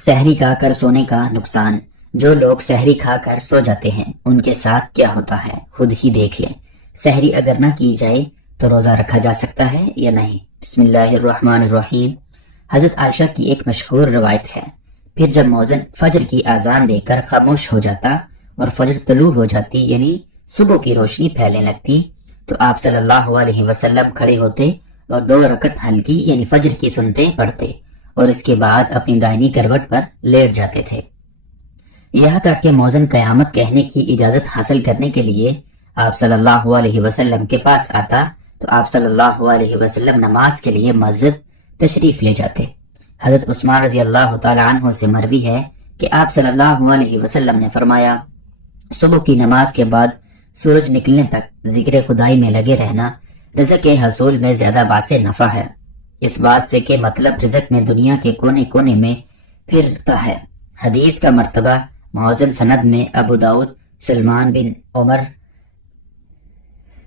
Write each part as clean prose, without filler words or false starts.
سحری کھا کر سونے کا نقصان۔ جو لوگ سحری کھا کر سو جاتے ہیں ان کے ساتھ کیا ہوتا ہے خود ہی دیکھ لیں۔ سحری اگر نہ کی جائے تو روزہ رکھا جا سکتا ہے یا نہیں؟ بسم اللہ الرحمن الرحیم۔ حضرت عائشہ کی ایک مشہور روایت ہے، پھر جب مؤذن فجر کی اذان دے کر خاموش ہو جاتا اور فجر طلوع ہو جاتی یعنی صبح کی روشنی پھیلنے لگتی تو آپ صلی اللہ علیہ وسلم کھڑے ہوتے اور 2 رکعت ہلکی یعنی فجر کی سنتیں پڑھتے اور اس کے بعد اپنی دائنی کروٹ پر لیٹ جاتے تھے۔ یہاں تک کہ مؤذن قیامت کہنے کی اجازت حاصل کرنے کے لیے آپ صلی اللہ علیہ وسلم کے پاس آتا تو آپ صلی اللہ علیہ وسلم نماز کے لیے مسجد تشریف لے جاتے۔ حضرت عثمان رضی اللہ تعالی عنہ سے مروی ہے کہ آپ صلی اللہ علیہ وسلم نے فرمایا، صبح کی نماز کے بعد سورج نکلنے تک ذکر خدائی میں لگے رہنا رزق کے حصول میں زیادہ باعث نفع ہے، اس بات سے کہ مطلب رزق میں دنیا کے کونے کونے میں پھرتا ہے۔ حدیث کا مرتبہ موزن سند میں ابو داؤد سلمان بن عمر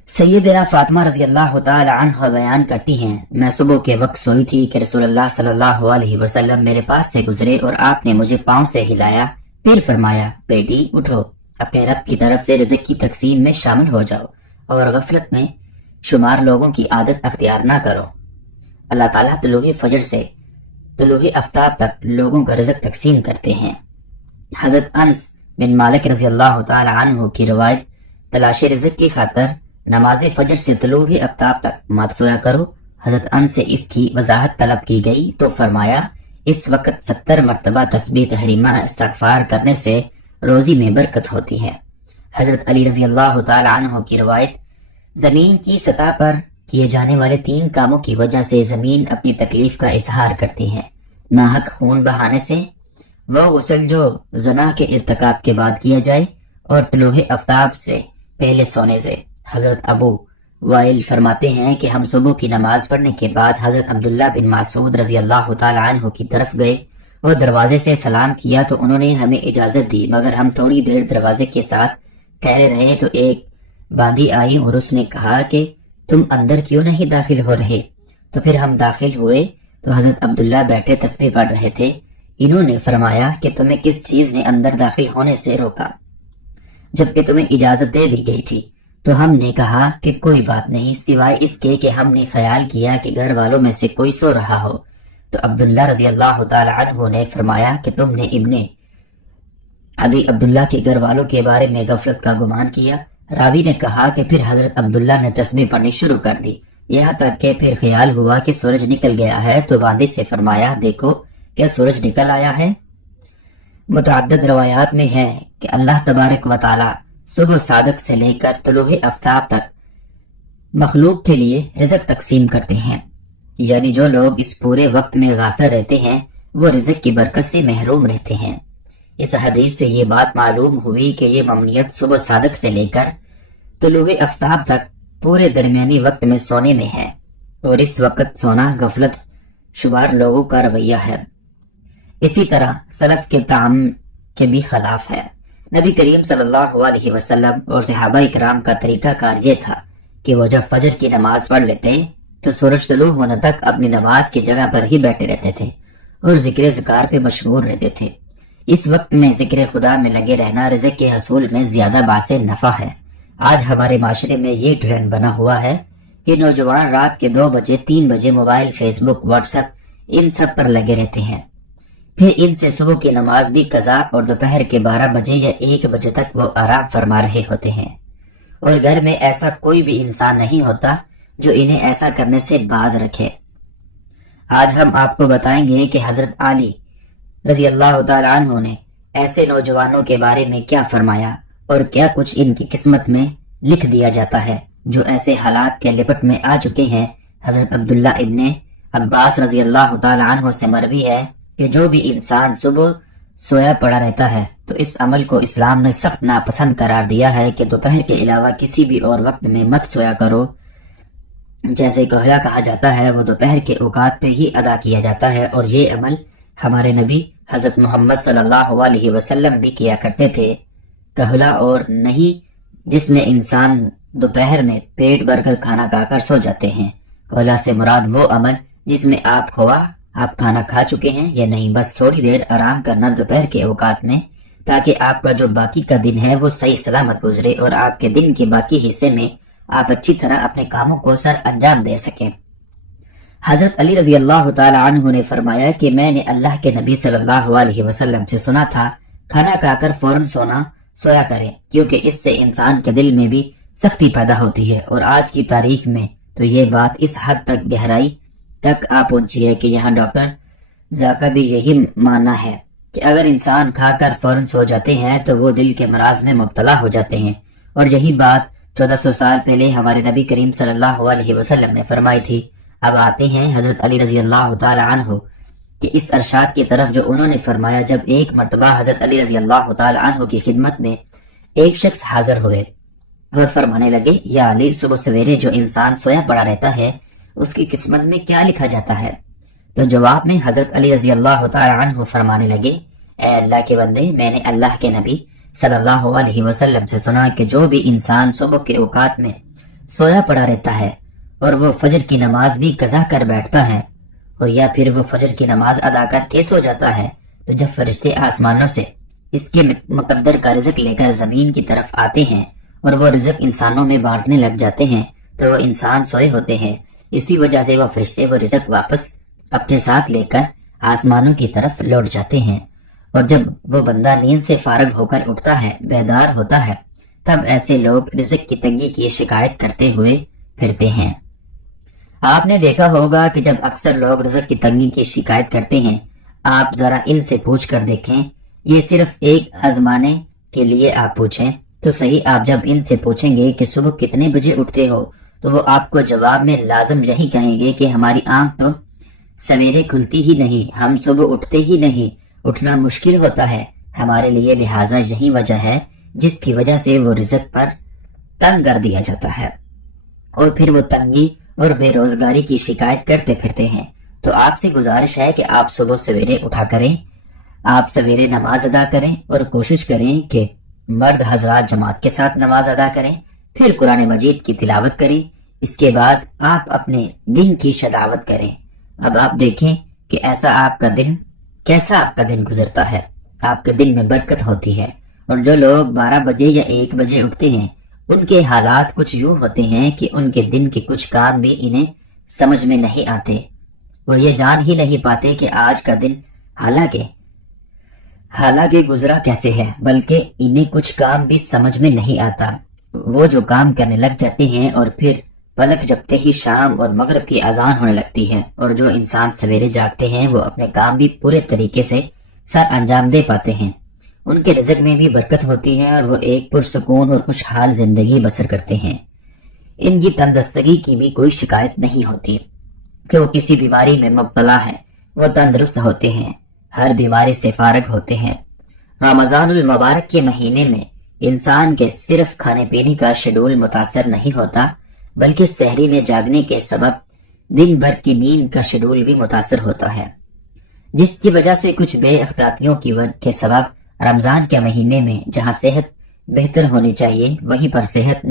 سیدنا فاطمہ رضی اللہ تعالی عنہ بیان کرتی ہیں، میں صبح کے وقت سوئی تھی کہ رسول اللہ صلی اللہ علیہ وسلم میرے پاس سے گزرے اور آپ نے مجھے پاؤں سے ہلایا، پھر فرمایا، بیٹی اٹھو، اپنے رب کی طرف سے رزق کی تقسیم میں شامل ہو جاؤ اور غفلت میں شمار لوگوں کی عادت اختیار نہ کرو۔ اللہ تعالیٰ طلوع فجر سے طلوع آفتاب تک لوگوں کا رزق تقسیم کرتے ہیں۔ حضرت انس بن مالک رضی اللہ تعالی عنہ کی روایت، تلاش رزق کی خاطر نماز فجر سے طلوع آفتاب تک مت سویا کرو۔ حضرت انس سے اس کی وضاحت طلب کی گئی تو فرمایا، اس وقت 70 مرتبہ تسبیح تحریمہ استغفار کرنے سے روزی میں برکت ہوتی ہے۔ حضرت علی رضی اللہ تعالی عنہ کی روایت، زمین کی سطح پر کیے جانے والے 3 کاموں کی وجہ سے زمین اپنی تکلیف کا اظہار کرتی ہے، ناحق خون بہانے سے، وہ غسل جو زنا کے ارتکاب کے بعد کیا جائے، اور طلوع آفتاب سے پہلے سونے سے۔ حضرت ابو وائل فرماتے ہیں کہ ہم صبح کی نماز پڑھنے کے بعد حضرت عبداللہ بن مسعود رضی اللہ تعالی عنہ کی طرف گئے اور دروازے سے سلام کیا تو انہوں نے ہمیں اجازت دی، مگر ہم تھوڑی دیر دروازے کے ساتھ ٹھہرے رہے تو ایک باندھی آئی اور اس نے کہا کہ تم اندر کیوں نہیں داخل ہو رہے؟ تو پھر ہم داخل ہوئے تو حضرت عبداللہ بیٹھے تسبیح پڑھ رہے تھے۔ انہوں نے فرمایا کہ تمہیں کس چیز نے اندر داخل ہونے سے روکا جبکہ تمہیں اجازت دے دی گئی تھی؟ تو ہم نے کہا کہ کوئی بات نہیں سوائے اس کے کہ ہم نے خیال کیا کہ گھر والوں میں سے کوئی سو رہا ہو۔ تو عبداللہ رضی اللہ تعالی عنہ نے فرمایا کہ تم نے ابن ابی عبداللہ کے گھر والوں کے بارے میں غفلت کا گمان کیا۔ راوی نے کہا کہ پھر حضرت عبداللہ نے تسبیح پڑھنی شروع کر دی، یہاں تک کہ پھر خیال ہوا کہ سورج نکل گیا ہے تو باندھی سے فرمایا، دیکھو کیا سورج نکل آیا ہے۔ متعدد روایات میں ہے کہ اللہ تبارک و تعالی صبح صادق سے لے کر طلوع آفتاب تک مخلوق کے لیے رزق تقسیم کرتے ہیں، یعنی جو لوگ اس پورے وقت میں غافل رہتے ہیں وہ رزق کی برکت سے محروم رہتے ہیں۔ اس حدیث سے یہ بات معلوم ہوئی کہ یہ ممنوعیت صبح صادق سے لے کر طلوع آفتاب تک پورے درمیانی وقت میں سونے میں ہے، اور اس وقت سونا غفلت شمار لوگوں کا رویہ ہے۔ اسی طرح سلف کے تعام کے بھی خلاف ہے۔ نبی کریم صلی اللہ علیہ وسلم اور صحابہ کرام کا طریقہ کار یہ تھا کہ وہ جب فجر کی نماز پڑھ لیتے تو سورج طلوع ہونے تک اپنی نماز کی جگہ پر ہی بیٹھے رہتے تھے اور ذکر ذکار پہ مشغول رہتے تھے۔ اس وقت میں ذکر خدا میں لگے رہنا رزق کے حصول میں زیادہ باعث نفع ہے۔ آج ہمارے معاشرے میں یہ ٹرینڈ بنا ہوا ہے کہ نوجوان رات کے 2 بجے 3 بجے موبائل، فیس بک، واٹس ایپ ان سب پر لگے رہتے ہیں، پھر ان سے صبح کی نماز بھی قضا اور دوپہر کے 12 بجے یا 1 بجے تک وہ آرام فرما رہے ہوتے ہیں، اور گھر میں ایسا کوئی بھی انسان نہیں ہوتا جو انہیں ایسا کرنے سے باز رکھے۔ آج ہم آپ کو بتائیں گے کہ حضرت علی رضی اللہ تعالی عنہ نے ایسے نوجوانوں کے بارے میں کیا فرمایا اور کیا کچھ ان کی قسمت میں لکھ دیا جاتا ہے جو ایسے حالات کے لپٹ میں آ چکے ہیں۔ حضرت عبداللہ ابن عباس رضی اللہ تعالی عنہ سے مروی ہے کہ جو بھی انسان صبح سویا پڑا رہتا ہے تو اس عمل کو اسلام نے سخت ناپسند قرار دیا ہے کہ دوپہر کے علاوہ کسی بھی اور وقت میں مت سویا کرو۔ جیسے کوہلا کہا جاتا ہے وہ دوپہر کے اوقات پہ ہی ادا کیا جاتا ہے، اور یہ عمل ہمارے نبی حضرت محمد صلی اللہ علیہ وسلم بھی کیا کرتے تھے۔ کوہلا اور نہیں جس میں انسان دوپہر میں پیٹ بھر کر کھانا کھا کر سو جاتے ہیں۔ کوہلا سے مراد وہ عمل جس میں آپ کھوا آپ کھانا کھا چکے ہیں یا نہیں؟ بس تھوڑی دیر آرام کرنا دوپہر کے اوقات میں، تاکہ آپ کا جو باقی کا دن ہے وہ صحیح سلامت گزرے اور آپ کے دن کے باقی حصے میں آپ اچھی طرح اپنے کاموں کو سر انجام دے سکیں۔ حضرت علی رضی اللہ تعالی عنہ نے فرمایا کہ میں نے اللہ کے نبی صلی اللہ علیہ وسلم سے سنا تھا، کھانا کھا کر فوراً سویا کریں، کیونکہ اس سے انسان کے دل میں بھی سختی پیدا ہوتی ہے۔ اور آج کی تاریخ میں تو یہ بات اس حد تک گہرائی تک آ پہنچی ہے کہ یہاں ڈاکٹر کا بھی یہی ماننا ہے کہ اگر انسان کھا کر فوراً سو جاتے ہیں تو وہ دل کے امراض میں مبتلا ہو جاتے ہیں۔ اور یہی بات 1400 سال پہلے ہمارے نبی کریم صلی اللہ علیہ وسلم نے فرمائی تھی۔ اب آتے ہیں حضرت علی رضی اللہ تعالی عنہ کہ اس ارشاد کی طرف جو انہوں نے فرمایا، جب ایک مرتبہ حضرت علی رضی اللہ تعالی عنہ کی خدمت میں ایک شخص حاضر ہوئے اور فرمانے لگے، یا علی، صبح سویرے جو انسان سویا پڑا رہتا ہے اس کی قسمت میں کیا لکھا جاتا ہے؟ تو جواب میں حضرت علی رضی اللہ تعالی عنہ فرمانے لگے، اے اللہ کے بندے، میں نے اللہ کے نبی صلی اللہ علیہ وسلم سے سنا کہ جو بھی انسان صبح کے اوقات میں سویا پڑا رہتا ہے اور وہ فجر کی نماز بھی قضا کر بیٹھتا ہے، اور یا پھر وہ فجر کی نماز ادا کر کے سو جاتا ہے، تو جب فرشتے آسمانوں سے اس کے مقدر کا رزق لے کر زمین کی طرف آتے ہیں اور وہ رزق انسانوں میں بانٹنے لگ جاتے ہیں تو وہ انسان سوئے ہوتے ہیں۔ اسی وجہ سے وہ فرشتے وہ رزق واپس اپنے ساتھ لے کر آسمانوں کی طرف لوٹ جاتے ہیں، اور جب وہ بندہ نیند سے فارغ ہو کر اٹھتا ہے، بیدار ہوتا ہے، تب ایسے لوگ رزق کی تنگی کی شکایت کرتے ہوئے پھرتے ہیں۔ آپ نے دیکھا ہوگا کہ جب اکثر لوگ رزق کی تنگی کی شکایت کرتے ہیں، آپ ذرا ان سے پوچھ کر دیکھیں، یہ صرف ایک آزمانے کے لیے آپ پوچھیں تو صحیح، آپ جب ان سے پوچھیں گے کہ صبح کتنے بجے اٹھتے ہو تو وہ آپ کو جواب میں لازم یہی کہیں گے کہ ہماری آنکھ تو سویرے کھلتی ہی نہیں، ہم صبح اٹھتے ہی نہیں، اٹھنا مشکل ہوتا ہے ہمارے لیے، لہٰذا یہی وجہ ہے جس کی وجہ سے وہ رزق پر تنگ کر دیا جاتا ہے، اور پھر وہ تنگی اور بے روزگاری کی شکایت کرتے پھرتے ہیں۔ تو آپ سے گزارش ہے کہ آپ صبح سویرے اٹھا کریں، آپ سویرے نماز ادا کریں، اور کوشش کریں کہ مرد حضرات جماعت کے ساتھ نماز ادا کریں، پھر قرآن مجید کی تلاوت کریں، اس کے بعد آپ اپنے دن کی شداوت کریں۔ اب آپ دیکھیں کہ کیسا آپ کا دن گزرتا ہے، آپ کے دن میں برکت ہوتی ہے۔ اور جو لوگ 12 بجے یا 1 بجے اٹھتے ہیں، ان کے حالات کچھ یوں ہوتے ہیں کہ ان کے دن کے کچھ کام بھی انہیں سمجھ میں نہیں آتے، وہ یہ جان ہی نہیں پاتے کہ آج کا دن حالانکہ گزرا کیسے ہے، بلکہ انہیں کچھ کام بھی سمجھ میں نہیں آتا۔ وہ جو کام کرنے لگ جاتے ہیں اور پھر پلک جھپتے ہی شام اور مغرب کی اذان ہونے لگتی ہے، اور جو انسان سویرے جاگتے ہیں وہ اپنے کام بھی پورے طریقے سے سر انجام دے پاتے ہیں، ان کے رزق میں بھی برکت ہوتی ہے، اور وہ ایک پرسکون اور خوشحال زندگی بسر کرتے ہیں۔ ان کی تندرستگی کی بھی کوئی شکایت نہیں ہوتی کہ وہ کسی بیماری میں مبتلا ہے، وہ تندرست ہوتے ہیں، ہر بیماری سے فارغ ہوتے ہیں۔ رمضان المبارک کے مہینے میں انسان کے صرف کھانے پینے کا شیڈول متاثر نہیں ہوتا، بلکہ سحری میں جاگنے کے سبب دن بھر کی نیند کا شیڈول بھی متاثر ہوتا ہے، جس کی وجہ سے کچھ بے احتیاطیوں کے سبب رمضان کے مہینے میں جہاں صحت بہتر ہونی چاہیے وہیں پر صحت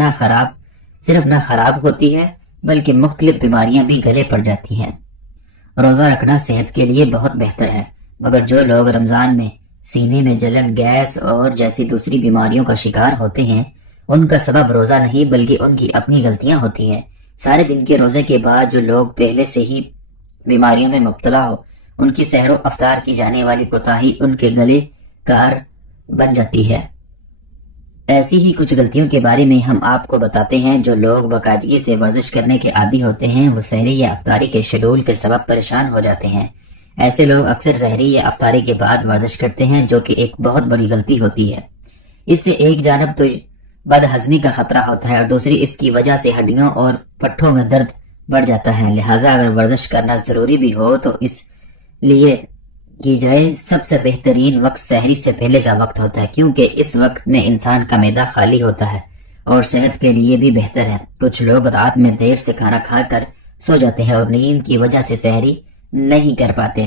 صرف نہ خراب ہوتی ہے بلکہ مختلف بیماریاں بھی گلے پڑ جاتی ہیں۔ روزہ رکھنا صحت کے لیے بہت بہتر ہے، مگر جو لوگ رمضان میں سینے میں جلن، گیس اور جیسی دوسری بیماریوں کا شکار ہوتے ہیں، ان کا سبب روزہ نہیں بلکہ ان کی اپنی غلطیاں ہوتی ہیں۔ سارے دن کے روزے کے بعد جو لوگ پہلے سے ہی بیماریوں میں مبتلا ہو، ان کی سحر و افطار کی جانے والی کوتاہی ان کے گلے کار بن جاتی ہے۔ ایسی ہی کچھ غلطیوں کے بارے میں ہم آپ کو بتاتے ہیں۔ جو لوگ باقاعدگی سے ورزش کرنے کے عادی ہوتے ہیں وہ سحری یا افطاری کے شیڈول کے سبب پریشان ہو جاتے ہیں۔ ایسے لوگ اکثر سحری یا افطاری کے بعد ورزش کرتے ہیں، جو کہ ایک بہت بڑی غلطی ہوتی ہے۔ اس سے ایک جانب تو بد ہضمی کا خطرہ ہوتا ہے، اور دوسری اس کی وجہ سے ہڈیوں اور پٹھوں میں درد بڑھ جاتا ہے۔ لہٰذا اگر ورزش کرنا ضروری بھی ہو تو اس لیے کی جائے سب سے بہترین وقت سحری سے پہلے کا وقت ہوتا ہے، کیونکہ اس وقت میں انسان کا معدہ خالی ہوتا ہے اور صحت کے لیے بھی بہتر ہے۔ کچھ لوگ رات میں دیر سے کھانا کھا کر سو جاتے ہیں اور نیند کی وجہ سے سحری نہیں کر پاتے۔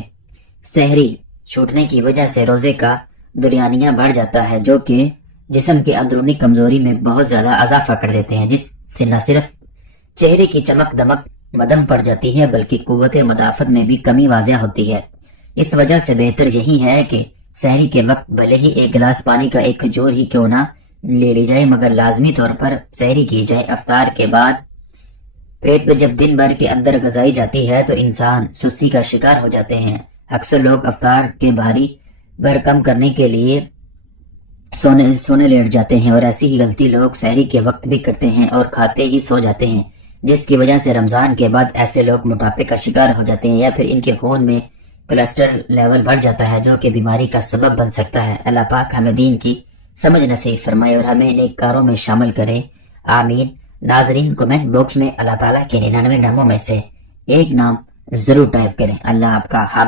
سحری چھوٹنے کی وجہ سے روزے کا دریانیہ بڑھ جاتا ہے، جو کہ جسم کے اندرونی کمزوری میں بہت زیادہ اضافہ کر دیتے ہیں، جس سے نہ صرف چہرے کی چمک دمک مدم پڑ جاتی ہے بلکہ قوت مدافعت میں بھی کمی واضح ہوتی ہے۔ اس وجہ سے بہتر یہی ہے کہ سحری کے وقت بھلے ہی ایک گلاس پانی کا ایک کھجور ہی کیوں نہ لے لی جائے، مگر لازمی طور پر سحری کی جائے۔ افطار کے بعد پیٹ میں جب دن بھر کے اندر غذائی جاتی ہے تو انسان سستی کا شکار ہو جاتے ہیں۔ اکثر لوگ افطار کے بھاری بھر کم کرنے کے لیے سونے لیٹ جاتے ہیں، اور ایسی ہی غلطی لوگ سحری کے وقت بھی کرتے ہیں اور کھاتے ہی سو جاتے ہیں، جس کی وجہ سے رمضان کے بعد ایسے لوگ موٹاپے کا شکار ہو جاتے ہیں، یا پھر ان کے خون میں کولیسٹرول لیول بڑھ جاتا ہے جو کہ بیماری کا سبب بن سکتا ہے۔ اللہ پاک ہمیں دین کی سمجھ نصیب فرمائے اور ہمیں نیک کاروں میں شامل کرے، آمین۔ ناظرین، کمنٹ باکس میں اللہ تعالیٰ کے 99 ناموں میں سے ایک نام ضرور ٹائپ کریں۔ اللہ آپ کا حامی